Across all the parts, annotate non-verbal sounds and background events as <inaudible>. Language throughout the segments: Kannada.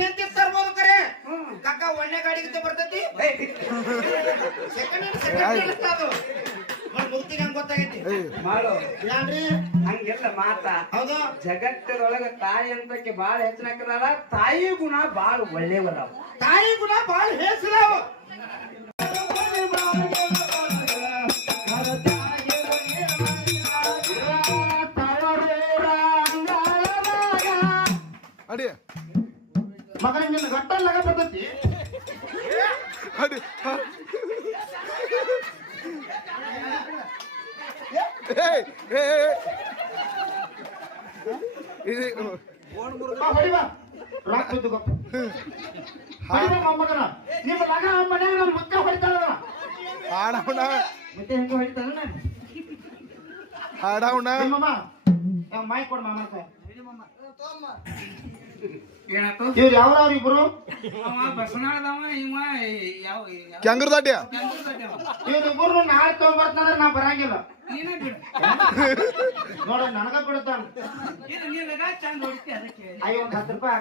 ಹೆಂಡತಿ ತರ್ಬೋದು ಕರೆ. ಕಕ್ಕ ಕಾಕ ಒಳ್ಳೆ ಗಾಡಿಗಿಂತ ಬರ್ತೈತಿ. ಸೆಕೆಂಡ್ ಹ್ಯಾಂಡ್ ಸೆಕೆಂಡ್ ಹ್ಯಾಂಡ್ ಅದು. ನೋಡಿ ಮುಕ್ತಿ ಹಂಗ ಗೊತ್ತಾಗೈತಿ. ಮಾಡು. ಯಾನ್ರಿ? ಹಂಗೆಲ್ಲ ಮಾತಾ. ಹೌದು. ಜಗತ್ತದೊಳಗ ತಾಯಿ ಅಂತಕ್ಕೆ ಬಾಳ ಹೆಚ್ಚಿನ ತಾಯಿ ಗುಣ ಬಾಳ ಒಳ್ಳೆಯವರ ತಾಯಿ ಗುಣ ಬಾಳ ಹೆಸರವ. ಅಡಿ. ಮಗನ ನಿನ್ನ ಗಟ್ಟಲ್ಲಾಗ ಬರ್ತೈತಿ. ನಿಮ್ಮ ಮಗ ಮನ್ಯಾಗ ನಮ್ಮ ಮಕ್ಕ ಹೊಡಿತಾಳ ಹಾಡವಣ ಮತ್ತೆ ಹೆಂಗ ಹೊಡಿತಾಳ ಹಾಡವಣ ನಿಮ್ಮಮ್ಮ ಮೈ. ಕೊಡ್ ಮಾಮ ಇವ್ರು ಯಾವ್ರವ್ರ ಇಬ್ರು? ಕೆಂಗರ್ ದಾಟ್ಯ ನಾಳೆ ತಗೊಂಡ್ಬರ್ತಂದ್ರೆ ನಾ ಬರಂಗಿಲ್ಲ. ನೀನೇ ಬಿಡು. ನೋಡ ನನಗ ಅದಕ್ಕೆ. ಅಯ್ಯ ಒಂದ್ ಹತ್ತು ರೂಪಾಯಿ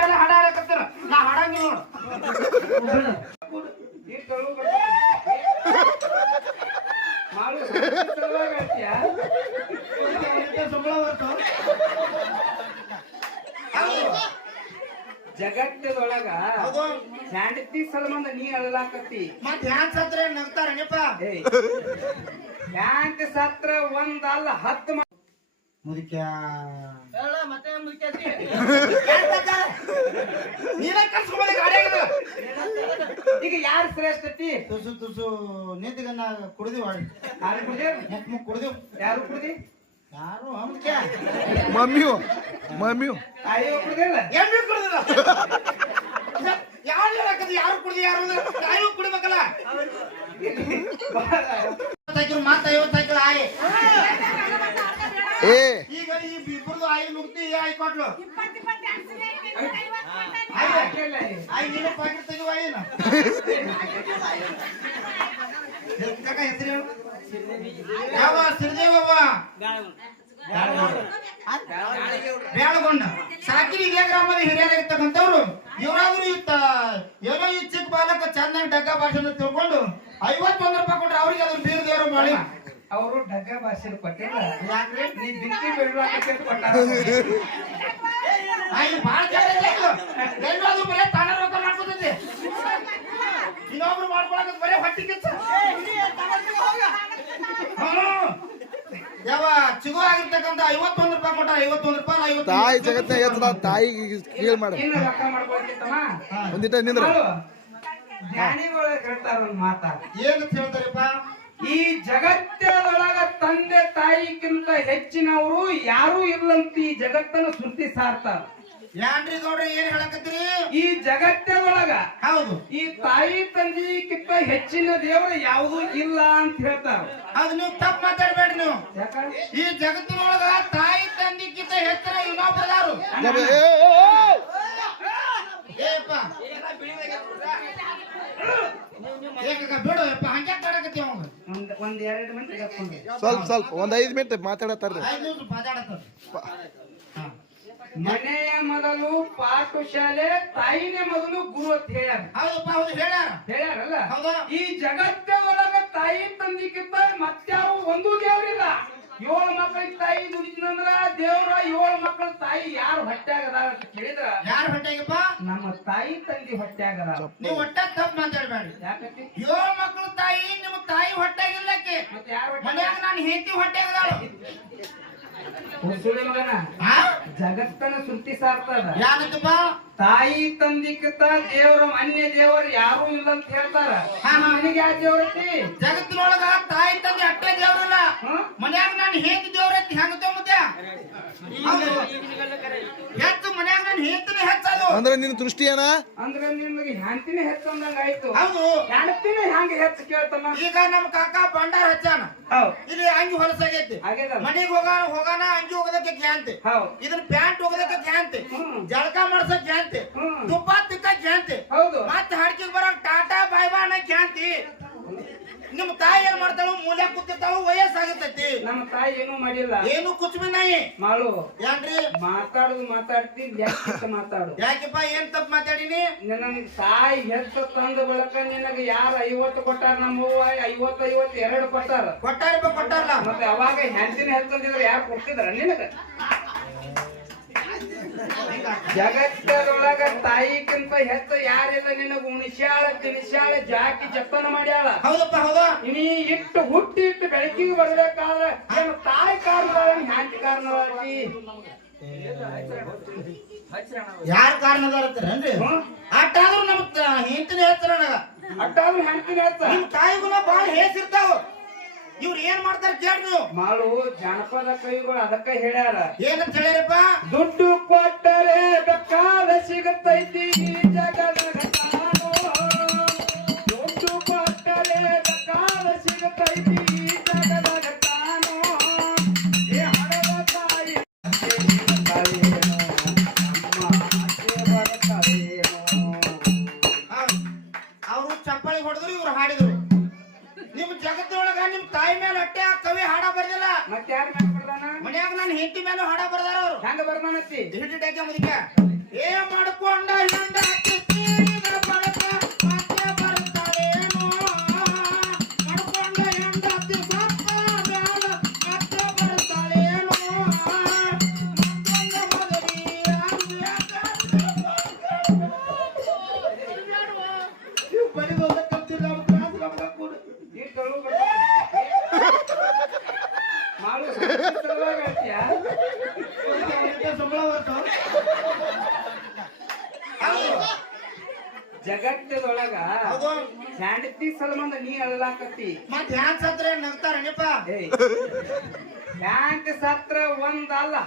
ಮೇಲೆ ಹಾಡ ಹಾಡಕತ್ತೀರ. ನಾ ಹಾಡಂಗಿಲ್ಲ ನೋಡು. ಜಗತ್ತದೊಳಗ ಹೆಂಡತಿ ಸಂಬಂಧ ನೀ ಅಳಲಾಕತ್ತಿ. ಮತ್ ಯಾಂತ ಸತ್ರ ನಗ್ತಾರ ಯಾಂತ ಸತ್ರ ಒಂದಲ್ಲ ಹತ್ತು ಮ- ಮತ್ತೆ ನೀನೇ ಕರ್ಸ್ಕೊಂಬಂದ ಗಾಡಿ ಆಗಿದ ಈಗ ಯಾರು ಶ್ರೇಷ್ಠತಿ ತುಸು ತುಸು ನಿಂತಿಗನ್ನ ಕುಡ್ದಿವ್ ಹೊಳ್ಳಿ. ಯಾರು ಕುಡ್ದೇವ್ ಮುಕ್ ಮುಕ್ ಕುಡ್ದಿವ್ ಯಾರು ಕುಡ್ದಿ? ಯಾರು? ಮುಖ್ಯ ಮಮ್ಮಿಯು ಮಮ್ಮಿಯು. ತಾಯಿ ಕುಡ್ದಿಲ್ಲ? ಎಮ್ಮೆ ಕುಡ್ದಿಲ್ಲ. ಯಾರು ಹೇಳಕತ್ತಿ? ಯಾರು ಕುಡ್ದಿ? ಯಾರು ಅಂದ್ರೆ ತಾಯಿಯೂ ಕುಡಿಬೇಕಲ್ಲ. ಮಾತ ಐವತ್ತೈದು ಆಯಿ. ಏ ಈ ಇಬ್ಬರದು ಐದು ಮುಗ್ತಿ ಆಯಿ ಕೊಟ್ಲು ತೆಗಿವ ಹೆಸರು ಹೇಳು? ಯಾವ ಸಿರಿದೇವವ್ವ? ಬ್ಯಾಳಗೊಂಡ. ಸಾಕಿ ಇದೇ ಗ್ರಾಮದ ಹಿರಿಯರಾಗಿರ್ತಕ್ಕಂಥವ್ರು ಇವರಾದ್ರೂ ಇತ್ತ ಏನೋ ಈ ಚಿಕ್ಕ ಬಾಲಕ ಚೆನ್ನಾಗಿ ಡಗ್ಗ ಭಾಷೆನ ತಿಳ್ಕೊಂಡು ಐವತ್ತೊಂದು ರೂಪಾಯಿ ಕೊಟ್ರೆ ಅವ್ರಿಗೆ ಅದನ್ನ ಬೀರ್ ದೇವರು ಮಾಡಿ ಅವರು ಡಗ್ಗ ಭಾಷೆ ಕೊಟ್ಟಿಲ್ಲ ನೀ ಕೊಟ್ಟಾರ. ಎಲ್ಲಾದ್ರೂ ಬರೇ ತಾನ ರೊಕ್ಕ ಮಾಡ್ಕೊತೈತಿ ಇನ್ನೊಬ್ರು ಮಾಡ್ಕೊಳಕ ಬರೇ ಹೊಟ್ಟಿ ಕೆಚ್ಚ ಯಾವ ಚಿಗು ಐವತ್ತೊಂದು ರೂಪಾಯಿ ಕೊಟ್ಟ ಐವತ್ತೊಂದು ರೂಪಾಯಿ ಐವತ್ತು ತಾಯಿ ಜಗತ್ತಿನಾಗ ಎತ್ತದ ತಾಯಿ ಕೀಳ್ ಮಾಡ ಒಂದಿಟ್ಟ ನಿಂದ್ರ. ಜ್ಞಾನಿಗಳು ಹೇಳ್ತಾರ ಒಂದ್ ಏನು ಹೇಳ್ತಾರಪ್ಪ ಈ ಜಗತ್ತದೊಳಗ ತಂದೆ ತಾಯಿಗಿಂತ ಹೆಚ್ಚಿನವರು ಯಾರು ಇಲ್ಲಂತ ಈ ಜಗತ್ತನ ಸೃಷ್ಟಿ ಸಾರ್ತಾರ. ಯಾನ್ರಿ ಗೌಡ್ರ ಏನ್ ಹೇಳಕತ್ತೀರಿ? ಈ ಜಗತ್ತದೊಳಗ ಹೌದು. ಈ ತಾಯಿ ತಂದೆಗಿಂತ ಹೆಚ್ಚಿನ ದೇವರು ಯಾವುದೂ ಇಲ್ಲ ಅಂತ ಹೇಳ್ತಾರ. ಅದು ನೀವು ತಪ್ಪು ಮಾತಾಡ್ಬೇಡ್ರಿ ನೀವು. ಈ ಜಗತ್ತಿನೊಳಗ ತಾಯಿ ತಂದಿಗಿಂತ ಹೆಚ್ಚಿನ ಇನ್ನೊಬ್ಬರದಾರು ಏಪ್ಪ ಏಕಕ್ಕ ಬಿಡು ಯಪ್ಪ ಹಂಗೆ ಕಾಡಕತ್ತಿ ಅವಂಗ ಒಂದ್ ಒಂದ್ ಎರಡು ಮಂದಿ ಕರ್ಕೊಂಡು ಸ್ವಲ್ಪ ಸ್ವಲ್ಪ ಒಂದ್ ಐದ್ ಮಿನಿಟ್ ಮಾತಾಡತ್ತಾರ್ರಿ. ಐದು ನಿಮಿಷ ಮಾತಾಡತ್ತ ಮನೆಯ ಮೊದಲು ಪಾಠಶಾಲೆ ತಾಯಿನೇ ಮೊದಲು ಗುರು ಅಂತ ಹೇಳ್ಯಾರ. ಹೌದಪ್ಪ ಹೌದು ಹೇಳ್ಯಾರ. ಹೇಳ್ಯಾರಲ್ಲ? ಈ ಈ ಜಗತ್ತೊಳಗ ತಾಯಿ ತಂದಿಕ್ಕಿಂತ ಮತ್ಯಾವ ಒಂದು ದೇವ್ರಿಲ್ಲ. ಏಳು ಮಕ್ಕಳ ತಾಯಿ ದುಡಿದ್ನಂದ್ರ ದೇವ್ರ ಏಳು ಮಕ್ಕಳ ತಾಯಿ ಯಾರು ಹೊಟ್ಯಾಗ ಅದಾರ ಅಂತ ಕೇಳಿದ್ರ? ಯಾರು ಹೊಟ್ಟೆಗಪ್ಪ ನಮ್ಮ ತಾಯಿ ತಂದಿ ಹೊಟ್ಯಾಗ ಅದಾರ ನೀವು ಹೊಟ್ಟೆ ತಪ್ಪು ಮಾತಾಡ್ಬೇಡಿ ಯಾಕತಿ? ಏಳು ಮಕ್ಕಳ ತಾಯಿ ನಿಮ್ಮ ತಾಯಿ ಹೊಟ್ಟೆಗಿಲ್ಲಕ್ಕೆ ಮತ್ತೆ ಯಾರು ಮನ್ಯಾಗ ನಾನು ಹೆಂಡತಿ ಹೊಟ್ಟೆಗದಾಳು ಸುಳ್ಳಿ ಮಗನ ಹಾ ಜಗತ್ತನ ಸೃಷ್ಟಿ ಸಾರ್ತದ ಬಾ ತಾಯಿ ತಂದಿಕ್ಕಿಂತ ದೇವರು ಅನ್ಯ ದೇವರು ಯಾರು ಇಲ್ಲ ಅಂತ ಹೇಳ್ತಾರ ಮನೆಗೆ. ನಿನಗೆ ಯಾವ ದೇವ್ರತಿ ಜಗತ್ತಿನೊಳಗ ತಾಯಿ ತಂದೆ ಅಟ್ಟೆ ದೇವ್ರಲ್ಲ? ಮನ್ಯಾಗ ನಾನು ಹೆಂಡತಿ ದೇವ್ರೈತಿ ಹೆಂಗ ಹೌದು. ಹೆಚ್ಚು ಮನ್ಯಾಗ ನಾನು ಹೆಂಡತಿನೇ ಹೆಚ್ಚದು. ಅಂದ್ರೆ ನಿನ್ ದೃಷ್ಟಿ ಏನ? ಅಂದ್ರೆ ನಿಮಗೆ ಹೆಂಡತಿನೇ ಹೆಚ್ಚಂದಂಗ ಆಯ್ತು ಹೌದು. ಹೆಂಡತಿನೇ ಹೆಂಗ ಹೆಚ್ಚು ಕೇಳ್ತಾನ? ಈಗ ನಮ್ಮ ಕಾಕ ಬಂಡಾರ ಹಚ್ಚಾನ ಹೌದ್. ಇಲ್ಲಿ ಅಂಗಿ ಹೊಲಸಾಗೈತಿ. ಹಾಗೆ ಮನೆಗೆ ಹೋಗಾನ ಹೋಗಾನ ಅಂಗಿ ಹೋಗೋದಕ್ಕೆ ಹೌದ್. ಇದನ್ನ ಪ್ಯಾಂಟ್ ಹೋಗೋದಕ್ಕೆ ಹ್ಮ್. ಜಳಕ ಮಾಡ್ಸಕ್ ಹ್ಮ್. ತುಪ್ಪ ತಿಕ್ಕ ಹೌದು. ಮತ್ತೆ ಹಡ್ಕಿಗ್ ಬರೋ ಟಾಟಾ ಬಾಯ್ ಬಾ ಗ್ಯಾಂತಿ ನಿಮ್ ತಾಯಿ ಏನ್ ಮಾಡ್ತಾಳು ಮೂಲೆ ಕೂತಿರ್ತಾಳು ವಯಸ್ಸಾಗಿರ್ತೈತಿ ನಮ್ಮ ತಾಯಿ ಏನು ಮಾಡಿಲ್ಲ. ಏನು ಕುಚ್ಮೆ ನಾಯಿ. ಮಾಡು ಯಾನ್ರಿ? ಮಾತಾಡುದು ಮಾತಾಡ್ತಿ ಮಾತಾಡು? ಯಾಕಪ್ಪ ಏನ್ ತಪ್ಪು ಮಾತಾಡಿನಿ? ನಿನ್ನ ತಾಯಿ ಹೆಚ್ಚು ತಂದ ಬಳಕ ನಿನಗೆ ಯಾರು ಐವತ್ತು ಕೊಟ್ಟಾರ? ನಮ್ಮವ್ವ ಐವತ್ತು ಐವತ್ತು ಎರಡು ಕೊಟ್ಟಾರ. ಕೊಟ್ಟಾರಪ್ಪ ಕೊಟ್ಟಾರಲ್ಲ ಮತ್ತೆ ಅವಾಗ ಹೆಂಚಿನ ಹೆಚ್ಚಂದಿದ್ರೆ ಯಾರು ಕೊಡ್ತಿದ್ರ ನಿನಗ? ಜಗತ್ತದೊಳಗ ತಾಯಿಗಿಂತ ಹೆಚ್ಚು ಯಾರಿಲ್ಲ ನಿನ್ನ ಉಣಿಸ್ಯಾಳ ತಿನಿಸ್ಯಾಳ ಜಾಕಿ ಜಪ್ಪನ ಮಾಡ್ಯಾಳ? ಹೌದಪ್ಪ ಹೌದಾ? ನೀ ಇಟ್ಟು ಹುಟ್ಟಿ ಇಟ್ಟು ಬೆಳಕಿಗೆ ಬರ್ಬೇಕಾದ್ರೆ ನನ್ನ ತಾಯಿ ಕಾರಣ ಹ್ಯಾಂತಿ ಕಾರಣವಾಗಿ ಯಾರ ಕಾರಣದಾರ ಅಂತೀರೇನ್ರಿ ಹ್ಮ್? ಅಟ್ಟಾದ್ರೂ ನಮ್ ಹಿಂತಿನ ಹೇಳ್ತಾರ ನನಗ? ಅಟ್ಟಾದ್ರೂ ಹ್ಯಾಂತಿನ ಹೆಚ್ಚ ನಿಮ್ ತಾಯಿಗುನ ಬಾಳ ಹೇಸಿರ್ತಾವ ಇವ್ರು ಏನ್ ಮಾಡ್ತಾರ ಕೇಳ್ರಿ ಮಾಡು ಜಾನಪದ ಕೈಗಳು ಅದಕ್ಕ ಹೇಳ್ಯಾರ. ಏನಂತ ಹೇಳ್ಯಾರಪ್ಪ? ದುಡ್ಡು ಕೊಟ್ಟರೆ ಕಾಲ ಸಿಗತೈತಿ ಈ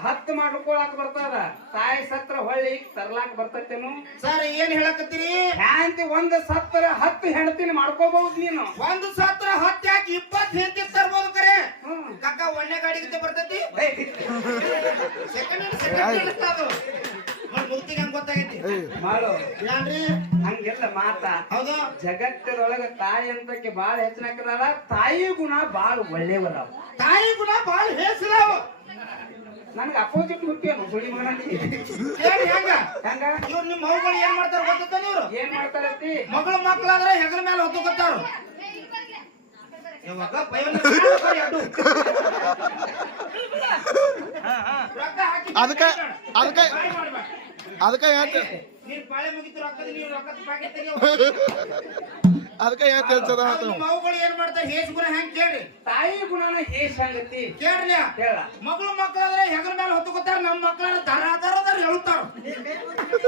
ಹತ್ತು ಮಾಡ್ಕೊಳಕ್ ಬರ್ತದ ತಾಯಿ ಸತ್ರ ಹೊಳ್ಳಿ ತರ್ಲಾಕ್ ಬರ್ತೇನು ಸರ್ ಏನ್ ಹೇಳಕತ್ತೀರಿ? ಹ್ಯಾಂತಿ ಒಂದ್ ಸತ್ರ ಹತ್ತು ಹೆಣ್ತಿನ ಮಾಡ್ಕೋಬಹುದು ನೀನು. ಒಂದು ಸತ್ರ ಹತ್ತು ಯಾಕೆ ಇಪ್ಪತ್ತು ಹೆಂಡತಿ ತರ್ಬೋದು ಕರೆ. ಕಕ್ಕ ಗಾಡಿ ಗಾಡಿಗೆ ಬರ್ತೈತಿ? ಸೆಕೆಂಡ್ ಸೆಕೆಂಡ್ ಅದು? ಹಂಗ್ ಗೊತ್ತಾಗೈತಿ. ಮಾಡು. ಏನ್ರಿ ಹಂಗೆಲ್ಲ ಮಾತಾ. ಹೌದು. ಜಗತ್ತದೊಳಗ ತಾಯಿ ಅಂತಕ್ಕೆ ಬಾಳ ಹೆಚ್ಚಿನ ತಾಯಿ ಗುಣ ಬಾಳ ಒಳ್ಳೆಯವರ ತಾಯಿ ಗುಣ ಬಾಳ ಹೇಸಿದಾವ ನನ್ಗೆ ಅಪೋಸಿಟ್ ಹುಟ್ಟಿಯನು ಸುಳಿ ಮಗನಲ್ಲಿ ಹೇಳಿ ಹೆಂಗ? ಹೆಂಗ? ಇವ್ರು ನಿಮ್ಮ ಮಗಳು ಏನ್ ಮಾಡ್ತಾರ ಗೊತ್ತೈತೇನ್ ಇವ್ರು? ಏನ್ ಮಾಡ್ತಾರತ್ತಿ ಮಗಳ ಮಕ್ಕಳಾದ್ರೆ ಹೆಗಲ ಮೇಲೆ ಹೊತ್ತು ಗೊತ್ತಾರು ಅದಕ್ಕೆ ಅದಕ್ಕೆ. ಅದಕ್ಕ ಯಾಕೆ? ನೀನ್ ಪಾಳೆ ಮುಗಿತು ರೊಕ್ಕದ ನೀವು ರೊಕ್ಕದ ಪಾಕೆಟ್ ತೆಗಿಯೋ <laughs> ಅದಕ್ಕ ಯಾಕೆ ತಿಳ್ಸದ ನಿಮ್ಮ ಮಗಳು ಏನ್ ಮಾಡ್ತಾರೆ? ಹೇಸ್ ಗುಣ ಹೆಂಗ್ ಕೇಳ್ರಿ? ತಾಯಿ ಗುಣನ ಹೇಸ್ ಹಂಗತಿ? ಕೇಳ್ರಿ. ಹೇಳ. ಮಗಳು ಮಕ್ಕಳಾದ್ರೆ ಹೆಗಲ ಮೇಲೆ ಹೊತ್ತು ಗೊತ್ತಾರ ನಮ್ಮ ಮಕ್ಕಳ ದರ ದರ ಹೇಳುತ್ತಾರ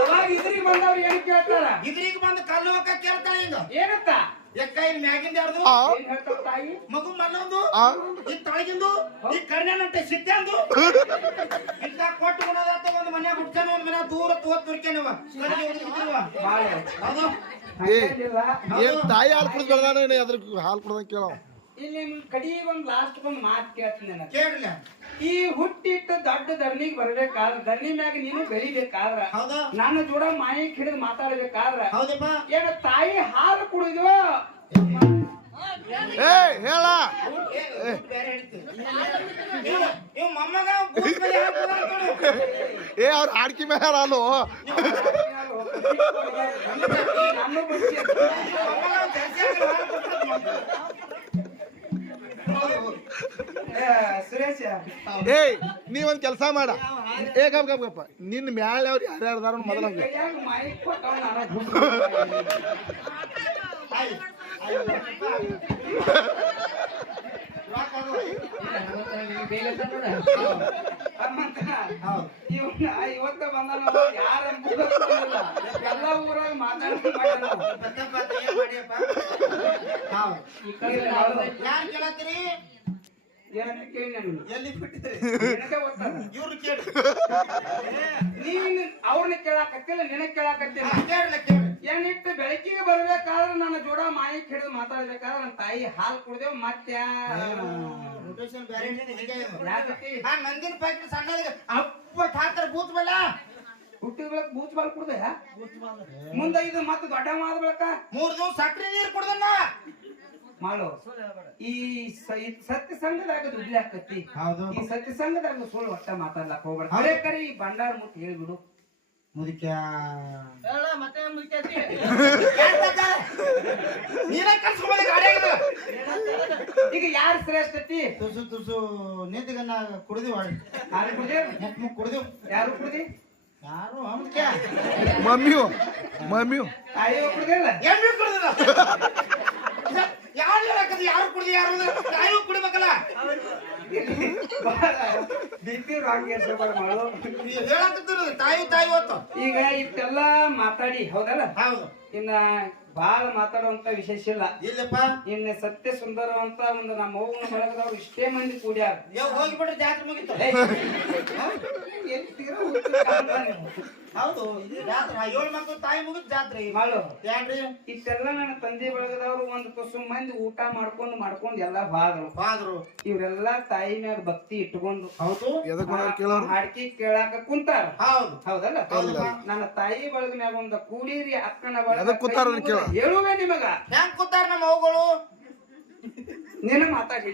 ಅವಾಗ ಇದ್ರಿಗೆ ಬಂದವ್ರು ಏನ್ ಕೇಳ್ತಾರ? ಇದ್ರಿಗೆ ಬಂದು ಕಲ್ಲು ಹೋಗ ಕೇಳ್ತಾರ ಈಗ ಏನತ್ತ? ಎಕ್ಕ ಇಲ್ಲಿ ಮ್ಯಾಗಿಂದ ಯಾರ್ದು ಏನ್ ತಾಯಿ? ಮಗು ಮನ್ನೊಂದು ಈ ತಳಗಿಂದು ಈ ಕರ್ಣನಂತೆ ಸಿದ್ಧಂದು <laughs> ಮನ್ಯಾಗ ದೂರ ತೋತ್ ಹೌದು? ಏನ್ ತಾಯಿ ಹಾಲು ಕುಡಿದ್ ಬೆಳ್ದಾನ ಅದ್ರ ಹಾಲು ಕುಡ್ದಂಗ್ ಕೇಳವ ಇಲ್ಲಿ ಕಡಿ ಒಂದ ಲಾಸ್ಟ್ ಒಂದ್ ಮಾತ್ ಕೇಳ್ತೀನಿ ನನಗೆ ಕೇಳ್ರಲ್ಲ. ಈ ಹುಟ್ಟಿಟ್ಟ ದೊಡ್ಡ ಧರ್ನಿಗೆ ಬರ್ಬೇಕಾದ್ರ ಧರ್ನಿ ಮ್ಯಾಗ ನೀನು ಬೆಳಿಬೇಕಾದ್ರ ಹೌದಾ. ನನ್ನ ಜೋಡ ಮಾಯಿ ಹಿಡಿದು ಮಾತಾಡ್ಬೇಕಾದ್ರ ಹೌದಪ್ಪ. ಏನ ತಾಯಿ ಹಾಲು ಕುಡಿದ್ವ? ಏ ಹೇಳ. ಏ, ಅವ್ರ ಆಡ್ಕಿ ಮೇಲೆ ಹಾಲು ಏಯ್ ನೀವೊಂದ್ ಕೆಲಸ ಮಾಡ. ಏ ಗಪ್ ಗಪ್ ಗಪ್ಪ ನಿನ್ನ ಮ್ಯಾಲೆ ಅವ್ರು ಯಾರ್ಯಾರು ಅದಾರ ಮೊದಲ ಇವತ್ತ ಯಾರ ಎಲ್ಲ ಊರಾಗ ಬಿಟ್ಟಿದ್ರಿ. ಇವ್ರು ಕೇಳಿ ನೀನ್ ಅವ್ರನ್ನ ಕೇಳಾಕತ್ತಿಲ್ಲ ನಿನಕ್ ಕೇಳಾಕತ್ತಿಲ್ಲ ಕೇಳಲ್ಲ ಕೇಳಿ ಏನಿಟ್ಟು ಬೆಳಕಿಗೆ ಬರ್ಬೇಕಾದ್ರೆ ನನ್ನ ಜೋಡ ಮಾಯಿ ಹಿಡಿದು ಮಾತಾಡ್ಬೇಕಾದ್ರೆ ನನ್ನ ತಾಯಿ ಹಾಲು ಕುಡ್ದೇವ್ ಮತ್ತೆ. ನಂದಿನ ಪ್ಯಾಕೆಟ್ ಸಣ್ಣದಾಗ ಅಪ್ಪ ಹಾಕ್ತಾರ ಬೂತ್ ಬಲ್ಲ? ಹುಟ್ಟಿದ ಬೆಳಕ್ ಬೂಚ್ ಬಾಲ್ ಕುಡ್ದೆ? ಮುಂದೆ ಇದು ಮತ್ತೆ ದೊಡ್ಡ ಮಾದ ಬೆಳಕ? ಮೂರ್ ದಿವಸ ಸಕ್ಕರೆ ನೀರು ಕುಡ್ದನ್ನ? ಮಾಡು. ಈ ಸತ್ಯ ಸಂಘದಾಗ ದುಡ್ಲಾಕತ್ತಿ ಹೌದು. ಈ ಸತ್ಯ ಸಂಘದಾಗ ಸುಳ್ಳು ಒಟ್ಟ ಮಾತಾಡ್ಲಕ್ ಹೋಗ್ಬೇಡ. ಕರೆ ಈ ಭಂಡಾರ ಮುಟ್ಟು ಹೇಳ್ಬಿಡು. ಮುದಿಕ ನೀನೇ ಕರ್ಸ್ಕೊಂಬಂದಿ ಗಾಡಿಯಾಗ ಈಗ ಯಾರು ಶ್ರೇಷ್ಠ ಐತಿ ತುಸು ತುಸು ನಿಂತಿಗನ್ನ ಕುಡ್ದಿವ್ ಯಾರು ಕುಡ್ದಿ? ಮುಕ್ ಮುಕ್ ಯಾರು ಕುಡ್ದಿ? ಯಾರು? ಅಮ್ಕ ಮಮ್ಮಿಯು ಮಮ್ಮಿಯು. ತಾಯಿ ಕುಡ್ದಿಲ್ಲ ಎಮ್ಮಿ ಕುಡ್ದಿಲ್ಲ. ಯಾರು ಯಾರು ಕುಡ್ದಿ? ಯಾರು ಅಂದ್ರೆ ತಾಯಿಯೂ ಕುಡಿಬೇಕಲ್ಲ. <laughs> ಬಿಪಿ ರಾಂಗ್ ಮಾಡು. ತಾಯಿ ತಾಯಿ ಈಗ ಇಷ್ಟೆಲ್ಲ ಮಾತಾಡಿ ಹೌದಲ್ಲ? ಹೌದು. ಇನ್ನ ಬಾಳ ಮಾತಾಡುವಂತ ವಿಶೇಷ ಇಲ್ಲ. ಇಲ್ಲಪ್ಪ. ಇನ್ನ ಸತ್ಯ ಸುಂದರವಂತ ಒಂದು ನಮ್ಮ ಹೋಗಿನ ಬಳಗದವ್ರು ಇಷ್ಟೇ ಮಂದಿ ಕೂಡ್ಯಾರ. ಹೋಗಿಬಿಟ್ರೆ ಜಾತ್ರೆ ಮುಗಿತು. ಏಯ್, ಎಲ್ಲಿ ತೀರಾ ಹುಚ್ಚು ಹೌದು ಇದು ಜಾತ್ರೆ. ಏಳು ಮಕ್ಕಳು ತಾಯಿ ಮುಗಿದ್ ಜಾತ್ರೆ ಮಾಡು. ಇಷ್ಟೆಲ್ಲ ನನ್ನ ತಂದೆ ಬಳಗದವ್ರು ಒಂದು ಕುಸುಮ್ ಮಂದಿ ಊಟ ಮಾಡ್ಕೊಂಡು ಮಾಡ್ಕೊಂಡು ಎಲ್ಲ ಬಾದ್ರು. ಬಾದ್ರು. ಇವರೆಲ್ಲ ತಾಯಿ ಮ್ಯಾಗ ಭಕ್ತಿ ಇಟ್ಕೊಂಡು ಹೌದು. ಹಾಡ್ಕಿ ಕೇಳಾಕ ಕುಂತಾರ. ಹೌದು. ಹೌದಲ್ಲ. ನನ್ನ ತಾಯಿ ಬಳಗನ್ಯಾಗ ಒಂದು ಕೂಡಿರಿ ಅಕ್ಕನ ಬಳಗ ಕೂತಾರ ಹೇಳುವೆ ನಿಮಗ. ಹೆಂಗ್ ಕೂತಾರ ನಮ್ಮ ಅವುಗಳು ನೀನು ಮಾತಾಡಿ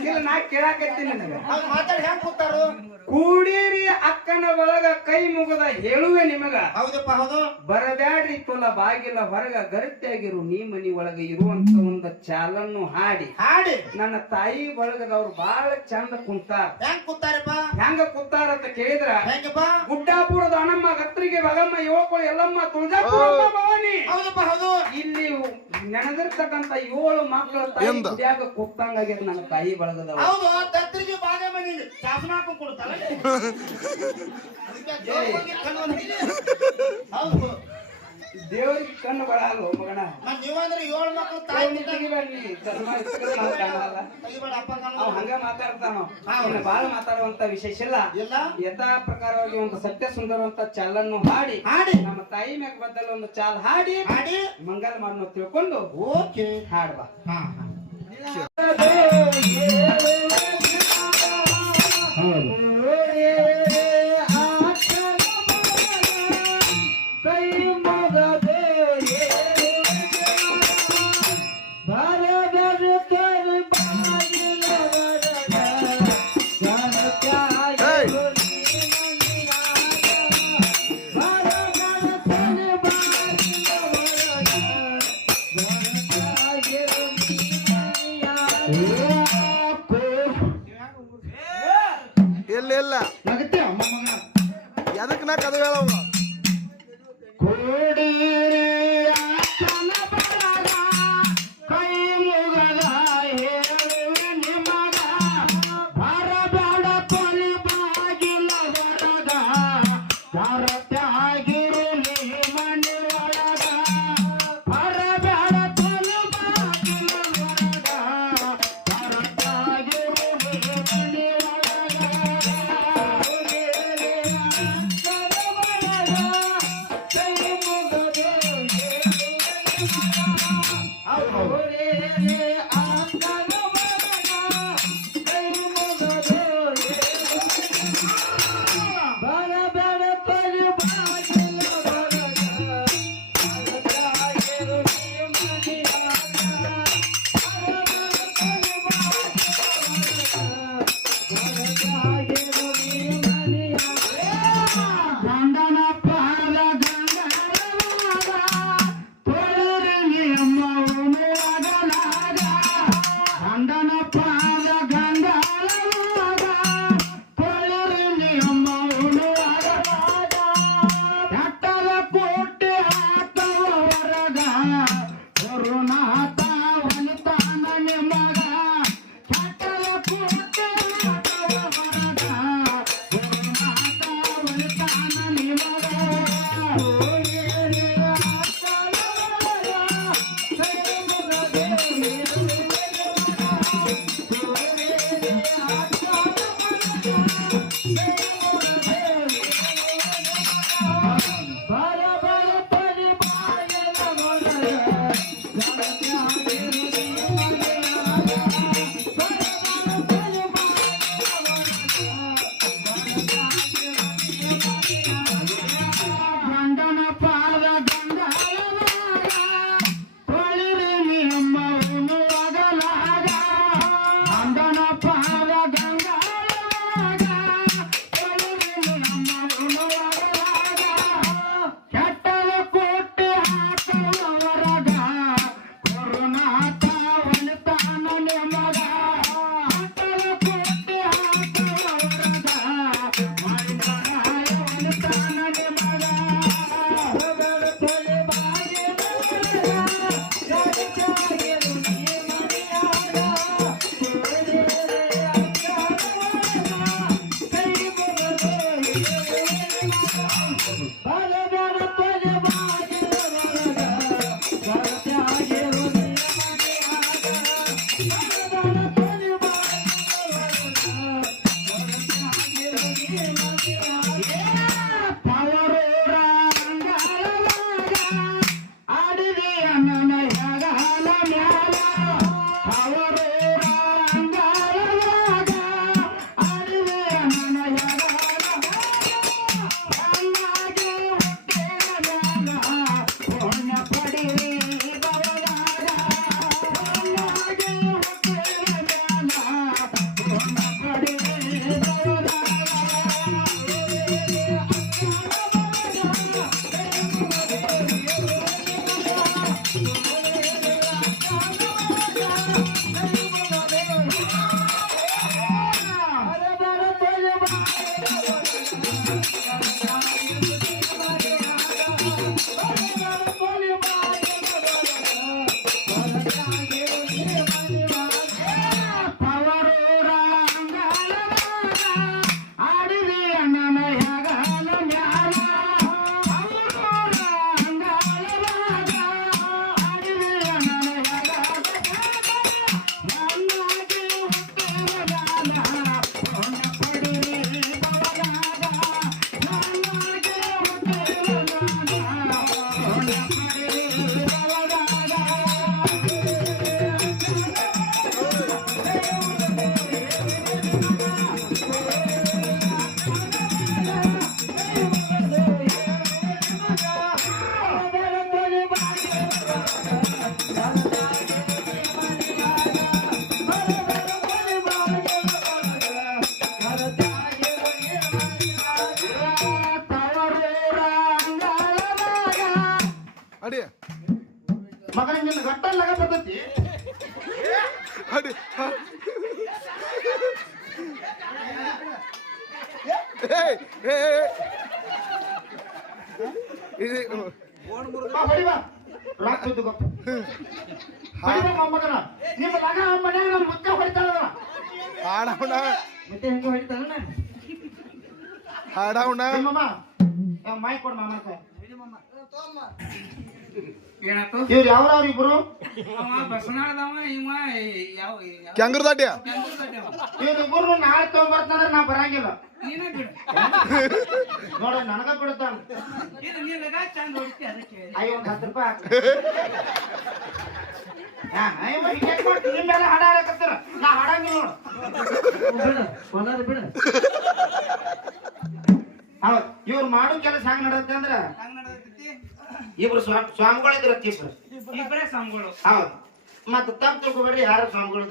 ಇಲ್ಲ ನಾ ಕೇಳಾಕತ್ತೀನಿ ನಿನಗ. ಮಾತಾಡಿ ಹೆಂಗ್ ಕೂತಾರು? ಕೂಡಿರಿ ಅಕ್ಕನ ಒಳಗ ಕೈ ಮುಗದ ಹೇಳುವೆ ನಿಮಗ. ಹೌದಪ್ಪ ಹೌದು. ಬರಬ್ಯಾಡ್ರಿ ತೊಲ ಬಾಗಿಲ ಹೊರಗ ಗರತ್ಯಾಗಿರು ನೀ ಮನಿ ಒಳಗ ಇರುವಂತ ಒಂದ ಚಾಲನ್ನು ಹಾಡಿ. ಹಾಡಿ. ನನ್ನ ತಾಯಿ ಬಳಗದವ್ರು ಬಾಳ ಚಂದ ಕುಂತಾರ. ಹೆಂಗ್ ಕುತ್ತಾರಪ್ಪ ಹೆಂಗ ಕುತ್ತಾರ ಅಂತ ಕೇಳಿದ್ರ? ಹೆಂಗಪ್ಪ? ಗುಡ್ಡಾಪುರದ ಅಣ್ಣಮ್ಮ ಗತ್ರಿಗೆ ಬಗಮ್ಮ ಯುವಕ ಎಲ್ಲಮ್ಮ ತುಳಜಾಪುರ ಭವಾನಿ. ಹೌದಪ್ಪ ಹೌದು. ಇಲ್ಲಿ ನೆನೆದಿರ್ತಕ್ಕಂತ ಏಳು ಮಕ್ಕಳ ತಾಯಿ ಕುತ್ತಂಗಾಗ್ಯದ ನನ್ನ ತಾಯಿ ಬಳಗದವ್ರು. ಹೌದು ಮನೆ ಶಾಸನ ಹಾಕೊಂಡ್ ಕೊಡ್ತಾರ ಹೌದು. ದೇವರಿಗೆ ಕಣ್ಣು ಬರಲ್ಲ ಮಗನ? ಮತ್ತ್ ನೀವಂದ್ರೆ ಏಳು ಮಕ್ಕಳು ತಾಯಿ ಅವ್ ಹಂಗ ಮಾತಾಡ್ತಾನ? ಬಾಳ ಮಾತಾಡುವಂತ ವಿಶೇಷ ಇಲ್ಲ. ಇಲ್ಲ? ಯಥಾ ಪ್ರಕಾರವಾಗಿ ಒಂದು ಸತ್ಯ ಸುಂದರವಂತ ಚಾಲನ್ನು ಹಾಡಿ. ಹಾಡಿ. ನಮ್ಮ ತಾಯಿ ಮ್ಯಾಗ ಬದಲು ಒಂದು ಚಾಲ್ ಹಾಡಿ. ಹಾಡಿ. ಮಂಗಲ ಮಾಡೋ ತಿಳ್ಕೊಂಡು ಓಕೆ. ಹಾಡ್ಬಾ ಹಾ ಅಡಿ. ಮಗನ ನಿನ್ನ ಗಟ್ಟಲ್ಲಾಗ ಬರ್ತೈತಿ. ಅಡಿ. ನಿಮ್ಮ ಮಗ ಮನ್ಯಾಗ ನಮ್ಮ ಮಕ್ಕ ಹೊಡಿತಾಳ ಹಾಡವಣ. ಮತ್ತೆ ಹೆಂಗ ಹೊಡಿತಾಳ ಹಾಡವಣ. ನಿಮ್ಮಮ್ಮ ಮೈ ಕೊಡ್ ಮಾಮಕ್ಕ ಇವ್ರು ಯಾವ್ರವ್ರ ಇಬ್ರು ಅವ ಬಸನಾಳದವ ಇವ ಯಾವ ಕೆಂಗರ್ದಾಟ್ಯ ಇವ್ರು ಇಬ್ರು ನಾಳೆ ತಗೊಂಡ್ಬರ್ತಾನ ನಾ ಬರಂಗಿಲ್ಲ. ನೀನೇ ಬಿಡು. ನೋಡ ನನಗ ಬಿಡ್ತಾನ ಇದು ನಿನಗ ಚಂದ ಹೊಡಿತಿ ಅದಕ್ಕೆ ಅಯ್ಯ ಒಂದ್ ಹತ್ತು ರೂಪಾಯಿ ಹಾಕು. ಮೇಲೆ ಹಾಡ ಹಾಡಕತ್ತಾರ ನಾ ಹಾಡಂಗಿಲ್ಲ ನೋಡು. ಹೌದ್ ಇವ್ರು ಮಾಡೋ ಕೆಲಸ ಹಂಗ ನಡತ್ತೆ ಅಂದ್ರ ಹಂಗ ಇಬ್ರು ಸ್ವಾಮಿಗಳು ಇದ್ರ ಇಬ್ರು. ಇಬ್ಬರೇ ಸ್ವಾಮಿಗಳು. ಹೌದು. ಮತ್ತ ತಪ್ಪು ತಿಳ್ಕೊಬೇಡ್ರಿ ಯಾರು ಸ್ವಾಮಿಗಳು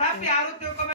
ತಪ್ಪು ಯಾರು ತಪ್ಪು ತಿಳ್ಕೊಬೇಡ